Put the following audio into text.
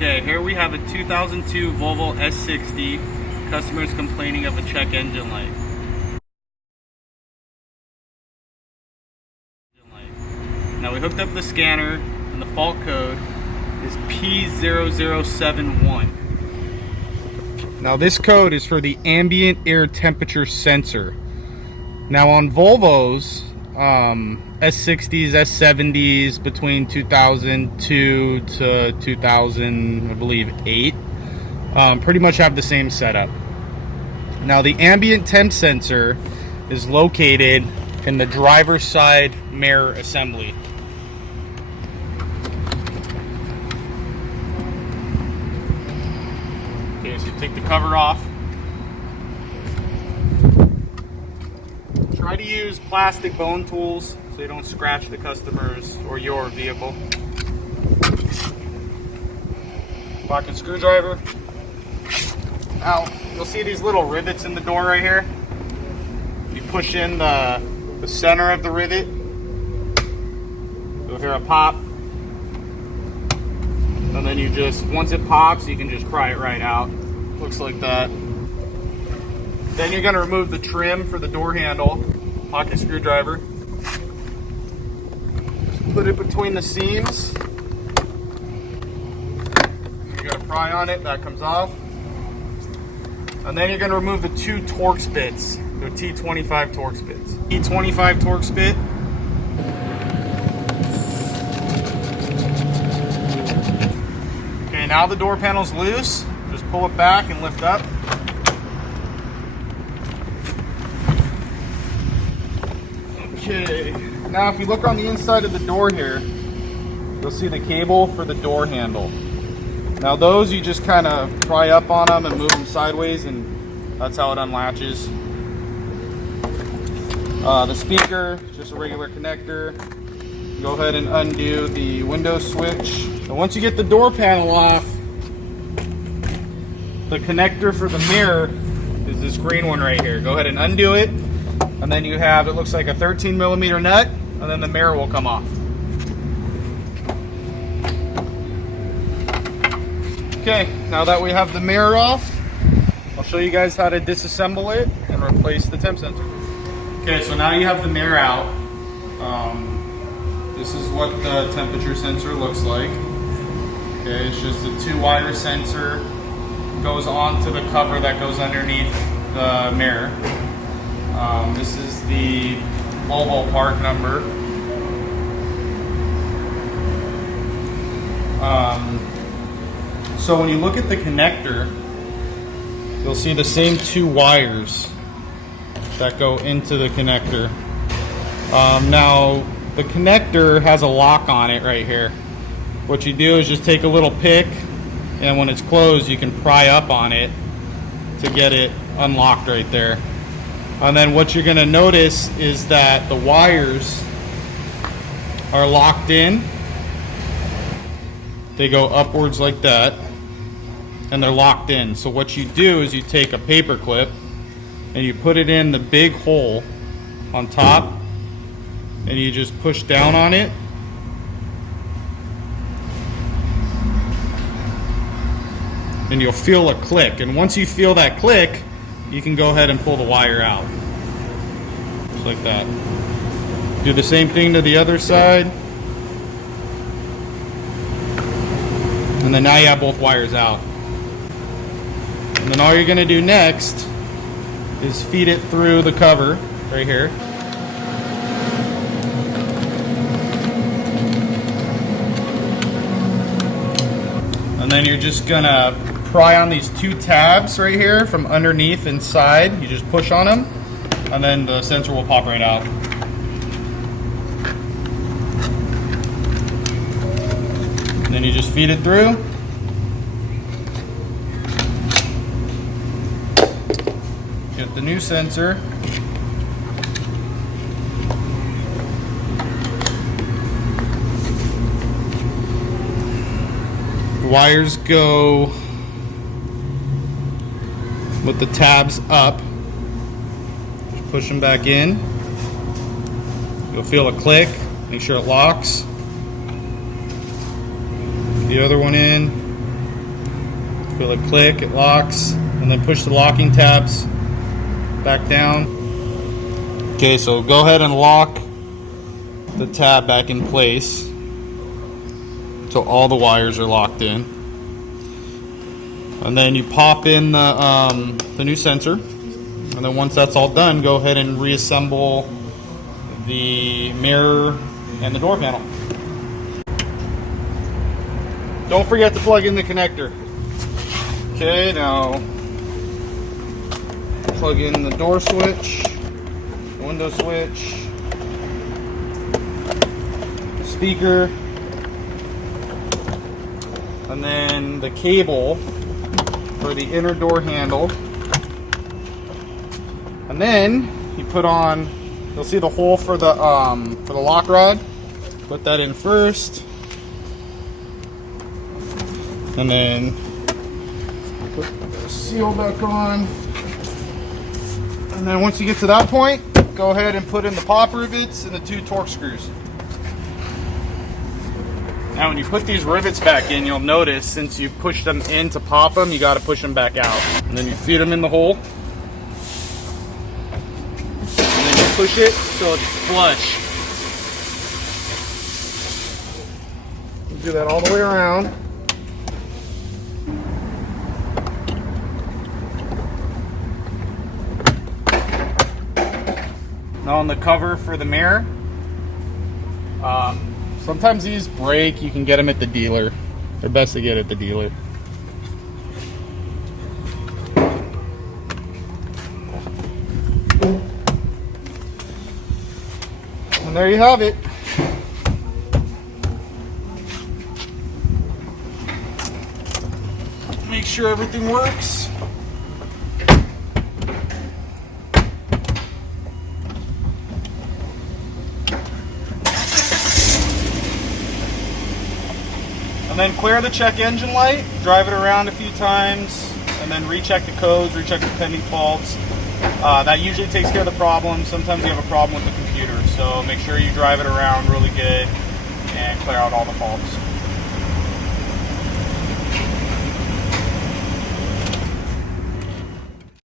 Okay, here we have a 2002 Volvo S60. Customers complaining of a check engine light. Now we hooked up the scanner and the fault code is P0071. Now this code is for the ambient air temperature sensor. Now on Volvos, S60s, S70s between 2002 to 2000, I believe 8, pretty much have the same setup. Now the ambient temp sensor is located in the driver's side mirror assembly. Okay, so you take the cover off. Try to use plastic bone tools so you don't scratch the customer's or your vehicle. Pocket screwdriver. Now, you'll see these little rivets in the door right here. You push in the center of the rivet. You'll hear a pop. And then you just, once it pops, you can just pry it right out. Looks like that. Then you're going to remove the trim for the door handle. Pocket screwdriver. Just put it between the seams. You got to pry on it, that comes off. And then you're going to remove the 2 Torx bits. They're T25 Torx bits. T25 Torx bit. Okay, now the door panel's loose. Just pull it back and lift up. Okay, now if you look on the inside of the door here, you'll see the cable for the door handle. Now those you just kind of pry up on them and move them sideways, and that's how it unlatches. The speaker, just a regular connector. Go ahead and undo the window switch. So once you get the door panel off, the connector for the mirror is this green one right here. Go ahead and undo it. And then you have, it looks like a 13mm nut, and then the mirror will come off. Okay, now that we have the mirror off, I'll show you guys how to disassemble it and replace the temp sensor. Okay, so now you have the mirror out. This is what the temperature sensor looks like. Okay, it's just a 2-wire sensor. Goes onto the cover that goes underneath the mirror. This is the Volvo part number. So when you look at the connector, you'll see the same 2 wires that go into the connector. Now the connector has a lock on it right here. What you do is just take a little pick, and when it's closed you can pry up on it to get it unlocked right there. And then what you're going to notice is that the wires are locked in. They go upwards like that, and they're locked in. So what you do is you take a paper clip and you put it in the big hole on top, and you just push down on it. And you'll feel a click. And once you feel that click, you can go ahead and pull the wire out. Just like that. Do the same thing to the other side. And then now you have both wires out. And then all you're going to do next is feed it through the cover right here. And then you're just going to pry on these 2 tabs right here from underneath and side. You just push on them, and then the sensor will pop right out. And then you just feed it through. Get the new sensor. The wires go with the tabs up. Just push them back in. You'll feel a click. Make sure it locks. The other one in. Feel it click, it locks, and then push the locking tabs back down. Okay, so go ahead and lock the tab back in place so all the wires are locked in. And then you pop in the new sensor. And then once that's all done, go ahead and reassemble the mirror and the door panel. Don't forget to plug in the connector. Okay, now plug in the door switch, window switch, speaker, and then the cable for the inner door handle. And then you put on, you'll see the hole for the lock rod. Put that in first. And then put the seal back on. And then once you get to that point, go ahead and put in the pop rivets and the 2 torque screws. Now when you put these rivets back in, you'll notice since you pushed them in to pop them, you got to push them back out. And then you feed them in the hole. And then you push it so it's flush. Do that all the way around. Now on the cover for the mirror, sometimes these break. You can get them at the dealer. They're best to get at the dealer. And there you have it. Make sure everything works. And then clear the check engine light, drive it around a few times, and then recheck the codes, recheck the pending faults. That usually takes care of the problem. Sometimes you have a problem with the computer, so make sure you drive it around really good and clear out all the faults.